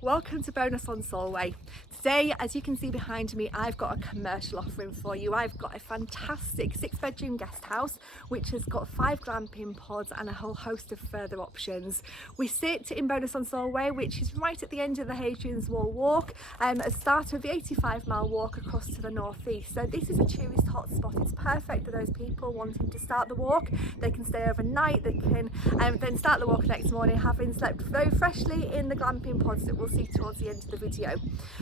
Welcome to Bowness on Solway. Today, as you can see behind me, I've got a commercial offering for you. I've got a fantastic 6-bedroom guest house which has got 5 glamping pods and a whole host of further options. We sit in Bowness on Solway, which is right at the end of the Hadrian's Wall walk, at the start of the 85-mile walk across to the northeast. So this is a tourist hotspot. It's perfect for those people wanting to start the walk. They can stay overnight, they can then start the walk next morning having slept very freshly in the glamping pods that we'll see towards the end of the video.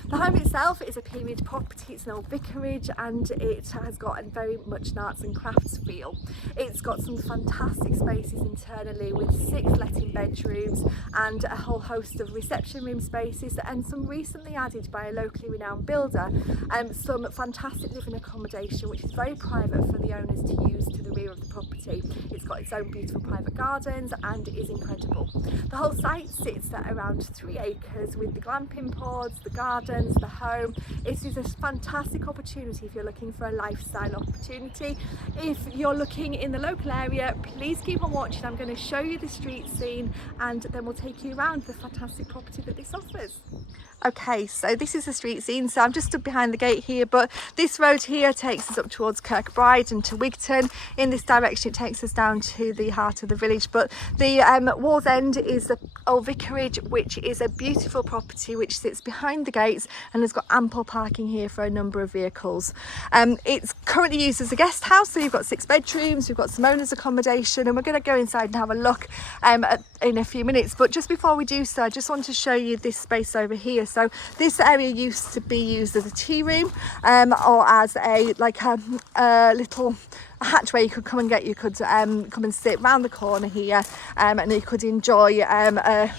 The home itself is a period property. It's an old vicarage and it has got a very much an arts and crafts feel. It's got some fantastic spaces internally with 6 letting bedrooms and a whole host of reception room spaces, and some recently added by a locally renowned builder, some fantastic living accommodation which is very private for the owners to use to the rear of the property. It's got its own beautiful private gardens and is incredible. The whole site sits at around 3 acres with the glamping pods, the gardens, the home. It is a fantastic opportunity if you're looking for a lifestyle opportunity. If you're looking in the local area, please keep on watching. I'm going to show you the street scene and then we'll take you around the fantastic property that this offers. Okay, so this is the street scene. So I'm just stood behind the gate here, but this road here takes us up towards Kirkbride and to Wigton. In this direction it takes us down to the heart of the village, but the Wall's End is the old vicarage, which is a beautiful property which sits behind the gates and has got ample parking here for a number of vehicles. It's currently used as a guest house, so you've got 6 bedrooms, we've got some owners accommodation, and we're going to go inside and have a look in a few minutes. But just before we do so, I just want to show you this space over here. So this area used to be used as a tea room or as a little hatchway you could come and get. You could come and sit round the corner here and you could enjoy a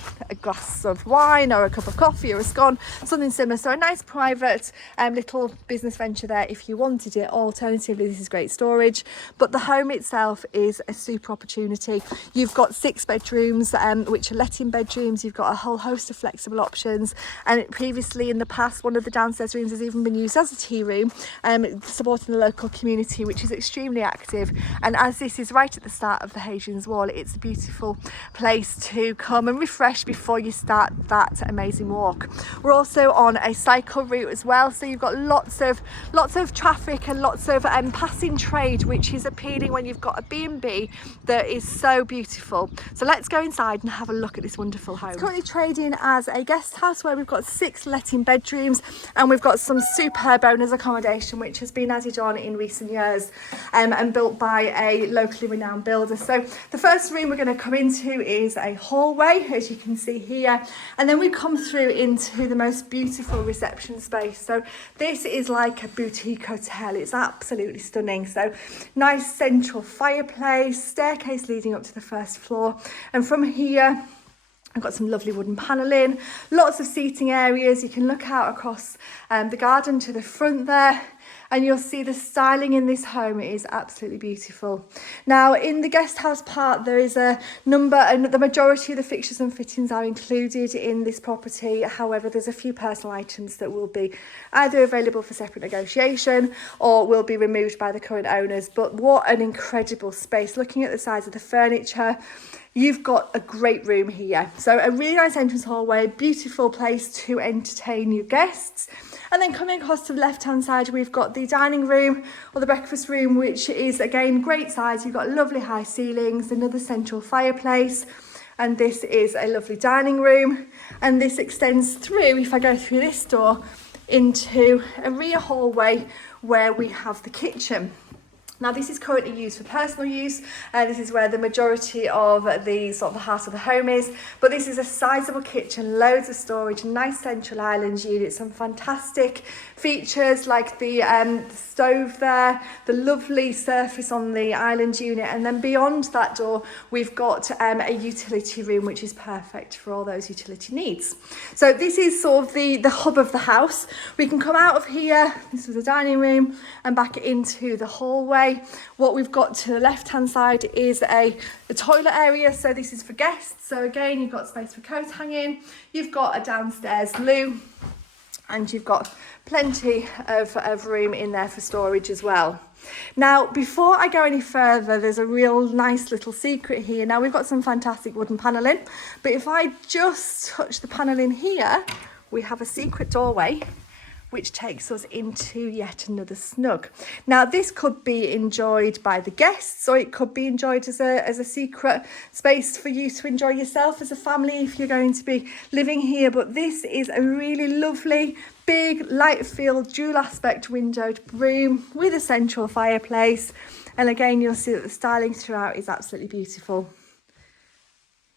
glass of wine or a cup of coffee or a scone, something similar. So a nice private little business venture there if you wanted it. Alternatively, this is great storage, but the home itself is a super opportunity. You've got 6 bedrooms which are letting bedrooms. You've got a whole host of flexible options, and previously in the past one of the downstairs rooms has even been used as a tea room, supporting the local community, which is extremely active. And as this is right at the start of the Hadrian's Wall, it's a beautiful place to come and refresh before you start that amazing walk. We're also on a cycle route as well, so you've got lots of traffic and lots of passing trade, which is appealing when you've got a B&B that is so beautiful. So let's go inside and have a look at this wonderful home. It's currently trading as a guest house where we've got 6 letting bedrooms and we've got some superb owners accommodation which has been added on in recent years and built by a locally renowned builder. So the first room we're going to come into is a hallway, as you can see here, and then we come through into the most beautiful reception space. So this is like a boutique hotel. It's absolutely stunning. So nice central fireplace, staircase leading up to the first floor, and from here I've got some lovely wooden panelling, lots of seating areas. You can look out across the garden to the front there, and you'll see the styling in this home is absolutely beautiful. Now in the guest house part there is a number, and the majority of the fixtures and fittings are included in this property. However, there's a few personal items that will be either available for separate negotiation or will be removed by the current owners. But what an incredible space. Looking at the size of the furniture, you've got a great room here. So a really nice entrance hallway, a beautiful place to entertain your guests. And then coming across to the left hand side, we've got the dining room or the breakfast room, which is again great size. You've got lovely high ceilings, another central fireplace, and this is a lovely dining room. And this extends through, if I go through this door, into a rear hallway where we have the kitchen. Now this is currently used for personal use. This is where the majority of the sort of the heart of the home is. But this is a sizable kitchen, loads of storage, nice central island unit, some fantastic features like the stove there, the lovely surface on the island unit, and then beyond that door we've got a utility room which is perfect for all those utility needs. So this is sort of the hub of the house. We can come out of here, this was a dining room, and back into the hallway. What we've got to the left hand side is the toilet area, so this is for guests. So again, you've got space for coat hanging, you've got a downstairs loo, and you've got plenty of room in there for storage as well. Now, before I go any further, there's a real nice little secret here. Now, we've got some fantastic wooden panelling, but if I just touch the panelling here, we have a secret doorway which takes us into yet another snug. Now, this could be enjoyed by the guests, or it could be enjoyed as a secret space for you to enjoy yourself as a family if you're going to be living here. But this is a really lovely, big, light-filled, dual aspect windowed room with a central fireplace. And again, you'll see that the styling throughout is absolutely beautiful.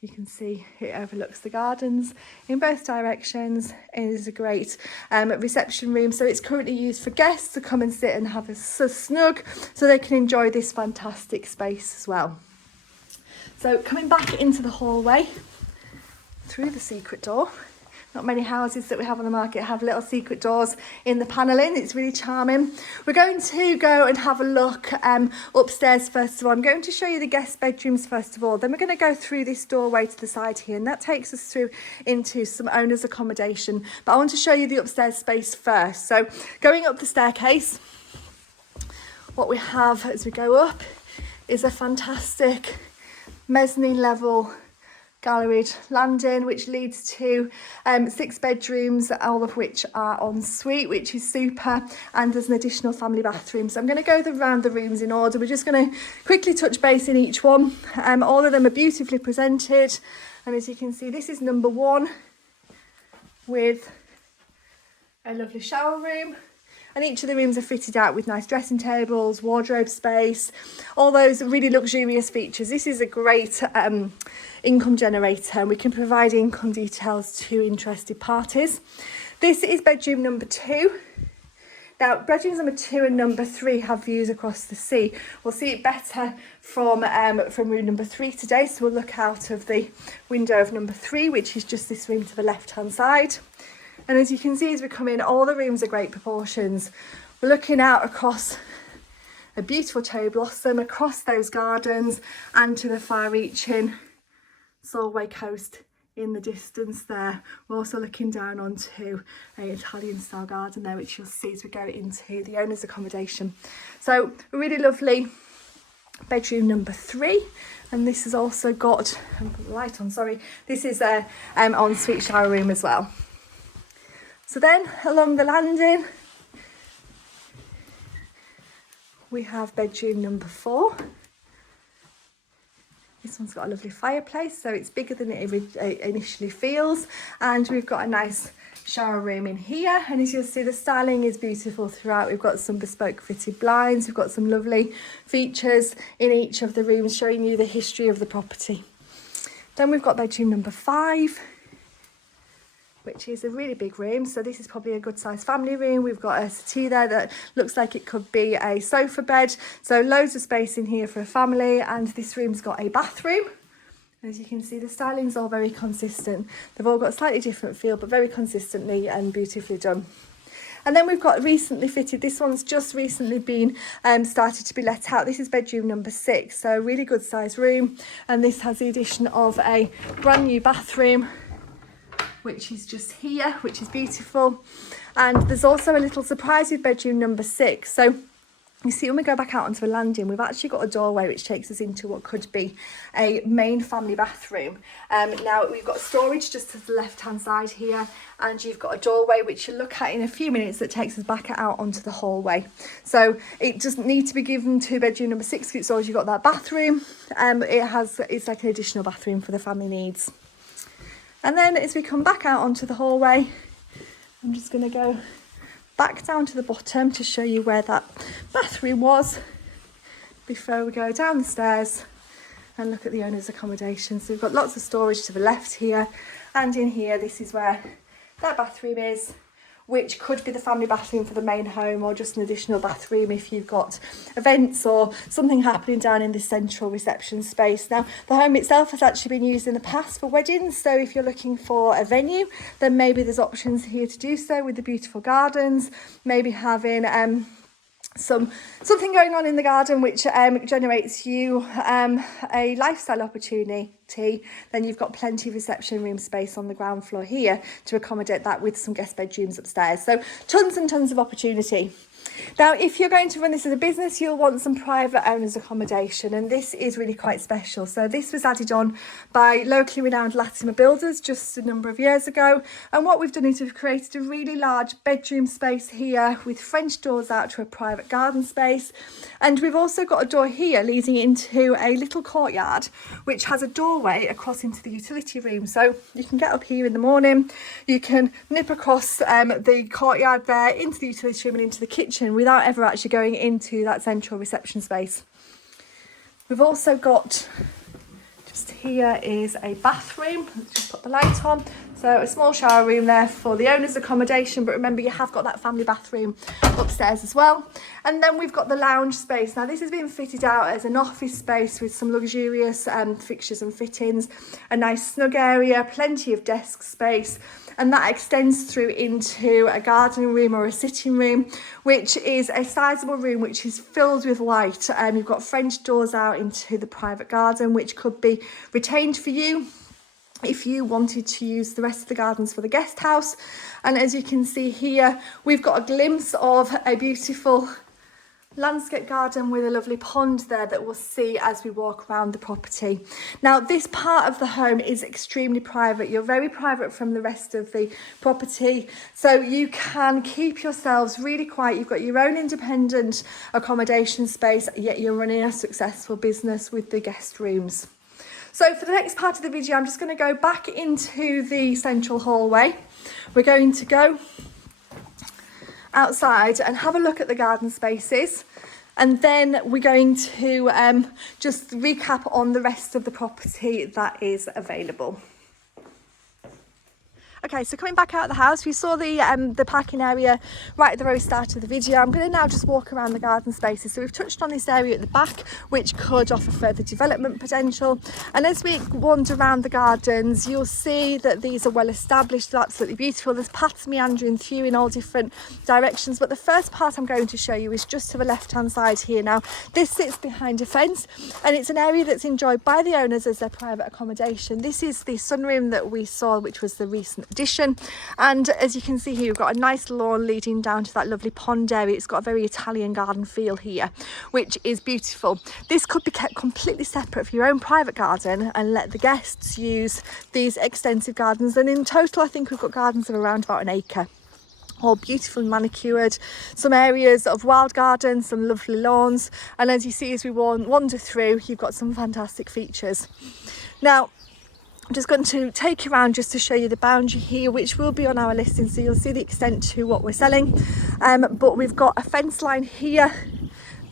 You can see it overlooks the gardens in both directions. It is a great reception room. So it's currently used for guests to come and sit and have a snug so they can enjoy this fantastic space as well. So coming back into the hallway through the secret door. Not many houses that we have on the market have little secret doors in the panelling. It's really charming. We're going to go and have a look upstairs first of all. I'm going to show you the guest bedrooms first of all. Then we're going to go through this doorway to the side here, and that takes us through into some owner's accommodation. But I want to show you the upstairs space first. So going up the staircase, what we have as we go up is a fantastic mezzanine level galleried landing, which leads to 6 bedrooms, all of which are en suite, which is super, and there's an additional family bathroom. So I'm going to go around the rooms in order. We're just going to quickly touch base in each one. All of them are beautifully presented, and as you can see, this is number 1 with a lovely shower room. And each of the rooms are fitted out with nice dressing tables, wardrobe space, all those really luxurious features. This is a great income generator, and we can provide income details to interested parties. This is bedroom number 2. Now, bedrooms number 2 and number 3 have views across the sea. We'll see it better from room number 3 today. So we'll look out of the window of number 3, which is just this room to the left-hand side. And as you can see as we come in, all the rooms are great proportions. We're looking out across a beautiful cherry blossom, across those gardens, and to the far-reaching Solway coast in the distance there. We're also looking down onto an Italian-style garden there, which you'll see as we go into the owner's accommodation. So a really lovely bedroom number 3. And this has also got, put the light on, sorry, this is a ensuite shower room as well. So then along the landing, we have bedroom number 4. This one's got a lovely fireplace, so it's bigger than it initially feels. And we've got a nice shower room in here. And as you'll see, the styling is beautiful throughout. We've got some bespoke fitted blinds. We've got some lovely features in each of the rooms showing you the history of the property. Then we've got bedroom number 5, which is a really big room. So this is probably a good sized family room. We've got a settee there that looks like it could be a sofa bed. So loads of space in here for a family. And this room's got a bathroom. As you can see, the styling's all very consistent. They've all got a slightly different feel, but very consistently and beautifully done. And then we've got recently fitted, this one's just recently been started to be let out. This is bedroom number 6, so a really good sized room. And this has the addition of a brand new bathroom, which is just here, which is beautiful. And there's also a little surprise with bedroom number 6. So you see, when we go back out onto the landing, we've actually got a doorway which takes us into what could be a main family bathroom. Now we've got storage just to the left hand side here, and you've got a doorway which you'll look at in a few minutes that takes us back out onto the hallway. So it doesn't need to be given to bedroom number 6 because you've got that bathroom. It's like an additional bathroom for the family needs. And then as we come back out onto the hallway, I'm just going to go back down to the bottom to show you where that bathroom was before we go down the stairs and look at the owner's accommodation. So we've got lots of storage to the left here, and in here this is where that bathroom is, which could be the family bathroom for the main home, or just an additional bathroom if you've got events or something happening down in this central reception space. Now, the home itself has actually been used in the past for weddings, so if you're looking for a venue, then maybe there's options here to do so with the beautiful gardens, maybe having something going on in the garden which generates you a lifestyle opportunity. Then you've got plenty of reception room space on the ground floor here to accommodate that, with some guest bedrooms upstairs. So tons and tons of opportunity. Now, if you're going to run this as a business, you'll want some private owners accommodation, and this is really quite special. So this was added on by locally renowned Latimer builders just a number of years ago. And what we've done is we've created a really large bedroom space here with French doors out to a private garden space. And we've also got a door here leading into a little courtyard, which has a doorway across into the utility room. So you can get up here in the morning, you can nip across the courtyard there into the utility room and into the kitchen without ever actually going into that central reception space. We've also got, just here is a bathroom. Let's just put the light on. So a small shower room there for the owner's accommodation, but remember you have got that family bathroom upstairs as well. And then we've got the lounge space. Now this has been fitted out as an office space with some luxurious fixtures and fittings, a nice snug area, plenty of desk space, and that extends through into a garden room or a sitting room, which is a sizable room which is filled with light. You've got French doors out into the private garden, which could be retained for you if you wanted to use the rest of the gardens for the guest house. And as you can see here, we've got a glimpse of a beautiful landscape garden with a lovely pond there that we'll see as we walk around the property. Now this part of the home is extremely private. You're very private from the rest of the property, so you can keep yourselves really quiet. You've got your own independent accommodation space, yet you're running a successful business with the guest rooms. So for the next part of the video, I'm just going to go back into the central hallway. We're going to go outside and have a look at the garden spaces, and then we're going to just recap on the rest of the property that is available. Okay, so coming back out of the house, we saw the parking area right at the very start of the video. I'm going to now just walk around the garden spaces. So we've touched on this area at the back, which could offer further development potential. And as we wander around the gardens, you'll see that these are well established, they're absolutely beautiful. There's paths meandering through in all different directions. But the first part I'm going to show you is just to the left-hand side here. Now, this sits behind a fence, and it's an area that's enjoyed by the owners as their private accommodation. This is the sunroom that we saw, which was the recent addition, and as you can see here, we've got a nice lawn leading down to that lovely pond area. It's got a very Italian garden feel here, which is beautiful. This could be kept completely separate for your own private garden and let the guests use these extensive gardens. And in total, I think we've got gardens of around about an acre, all beautifully manicured, some areas of wild gardens, some lovely lawns, and as you see as we wander through, you've got some fantastic features. Now, I'm just going to take you around just to show you the boundary here, which will be on our listing, so you'll see the extent to what we're selling. But we've got a fence line here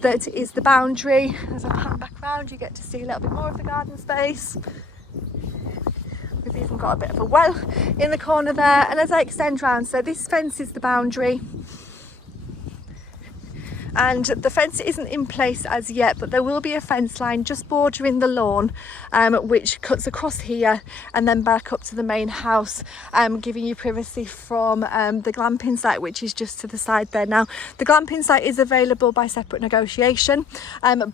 that is the boundary. As I pan back around, you get to see a little bit more of the garden space. We've even got a bit of a well in the corner there, and as I extend round, so this fence is the boundary. And the fence isn't in place as yet, but there will be a fence line just bordering the lawn, which cuts across here and then back up to the main house, giving you privacy from the glamping site, which is just to the side there. Now, the glamping site is available by separate negotiation,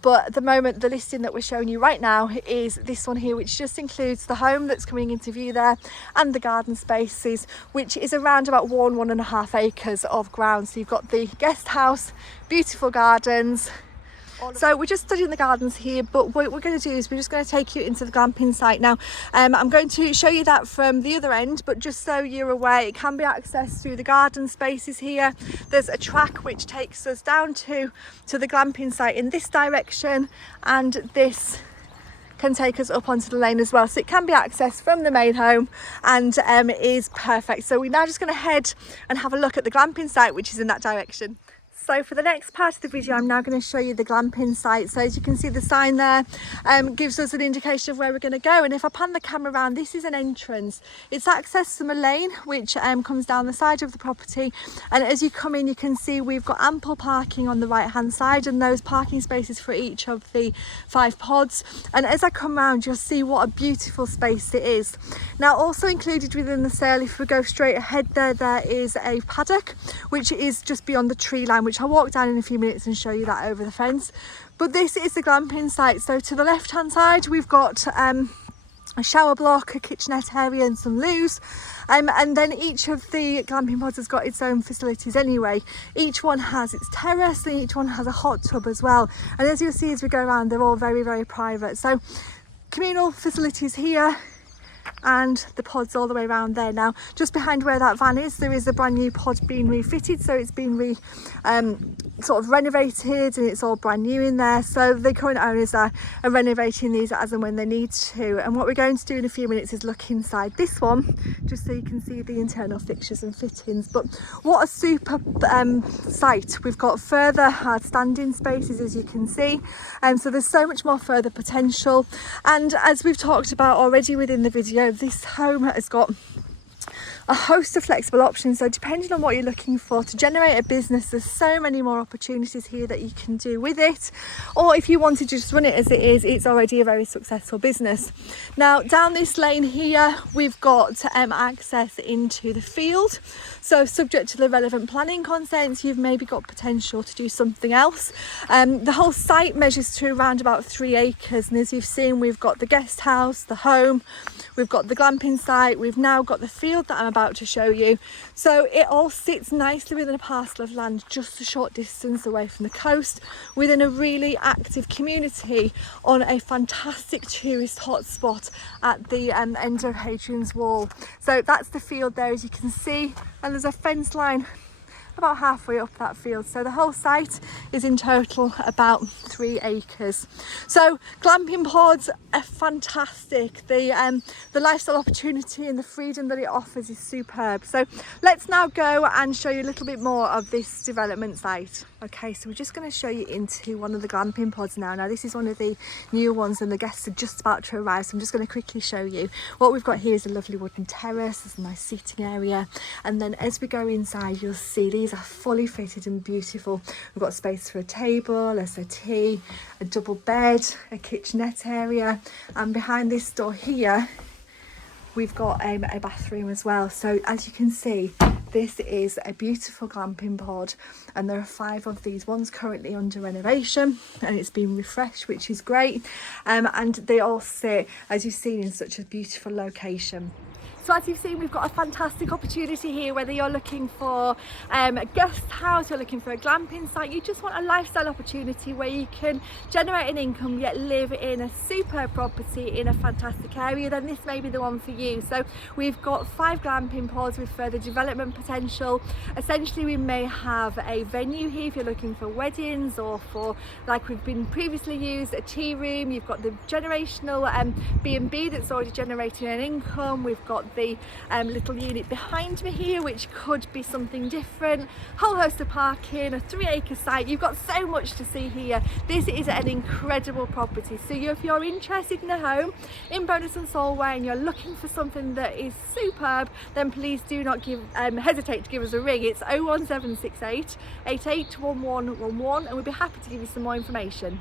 but at the moment, the listing that we're showing you right now is this one here, which just includes the home that's coming into view there and the garden spaces, which is around about 1.5 acres of ground. So you've got the guest house, beautiful gardens. So we're just studying the gardens here, but what we're going to do is we're just going to take you into the glamping site now. I'm going to show you that from the other end, but just so you're aware, it can be accessed through the garden spaces here. There's a track which takes us down to the glamping site in this direction, and this can take us up onto the lane as well, so it can be accessed from the main home and is perfect. So we're now just going to head and have a look at the glamping site, which is in that direction. So for the next part of the video, I'm now going to show you the glamping site. So as you can see, the sign there gives us an indication of where we're going to go. And if I pan the camera around, this is an entrance. It's accessed from a lane which comes down the side of the property. And as you come in, you can see we've got ample parking on the right hand side, and those parking spaces for each of the 5 pods. And as I come around, you'll see what a beautiful space it is. Now, also included within the sale, if we go straight ahead there is a paddock, which is just beyond the tree line, which I'll walk down in a few minutes and show you that over the fence. But this is the glamping site. So to the left hand side, we've got a shower block, a kitchenette area and some loos, and then each of the glamping pods has got its own facilities anyway. Each one has its terrace and each one has a hot tub as well, and as you'll see as we go around, they're all very, very private. So communal facilities here and the pods all the way around there. Now just behind where that van is, there is a brand new pod being refitted, so it's been sort of renovated and it's all brand new in there. So the current owners are renovating these as and when they need to, and what we're going to do in a few minutes is look inside this one just so you can see the internal fixtures and fittings. But what a super site. We've got further hard standing spaces, as you can see, and so there's so much more further potential. And as we've talked about already within the video, this home has got a host of flexible options, so depending on what you're looking for to generate a business, there's so many more opportunities here that you can do with it. Or if you wanted to just run it as it is, it's already a very successful business. Now down this lane here we've got access into the field, so subject to the relevant planning consents, you've maybe got potential to do something else. The whole site measures to around about 3 acres, and as you've seen, we've got the guest house, the home, we've got the glamping site, we've now got the field that I'm about to show you. So it all sits nicely within a parcel of land just a short distance away from the coast, within a really active community on a fantastic tourist hotspot at the end of Hadrian's Wall. So that's the field there, as you can see, and there's a fence line about halfway up that field. So the whole site is in total about 3 acres. So glamping pods are fantastic. The lifestyle opportunity and the freedom that it offers is superb. So let's now go and show you a little bit more of this development site. Okay, so we're just going to show you into one of the glamping pods now. Now this is one of the new ones and the guests are just about to arrive, so I'm just going to quickly show you. What we've got here is a lovely wooden terrace, there's a nice seating area, and then as we go inside you'll see these are fully fitted and beautiful. We've got space for a table, a settee, a double bed, a kitchenette area, and behind this door here we've got a bathroom as well. So as you can see, this is a beautiful glamping pod, and there are 5 of these. One's currently under renovation and it's been refreshed, which is great, and they all sit, as you've seen, in such a beautiful location. So as you've seen, we've got a fantastic opportunity here, whether you're looking for a guest house, you're looking for a glamping site, you just want a lifestyle opportunity where you can generate an income yet live in a superb property in a fantastic area, then this may be the one for you. So we've got 5 glamping pods with further development potential. Essentially we may have a venue here if you're looking for weddings, or for, like we've been previously used, a tea room. You've got the generational B&B that's already generating an income. We've got the little unit behind me here, which could be something different, whole host of parking, a 3 acre site. You've got so much to see here. This is an incredible property. So if you're interested in a home in Bowness and Solway and you're looking for something that is superb, then please do not hesitate to give us a ring. It's 01768 881111, and we'll be happy to give you some more information.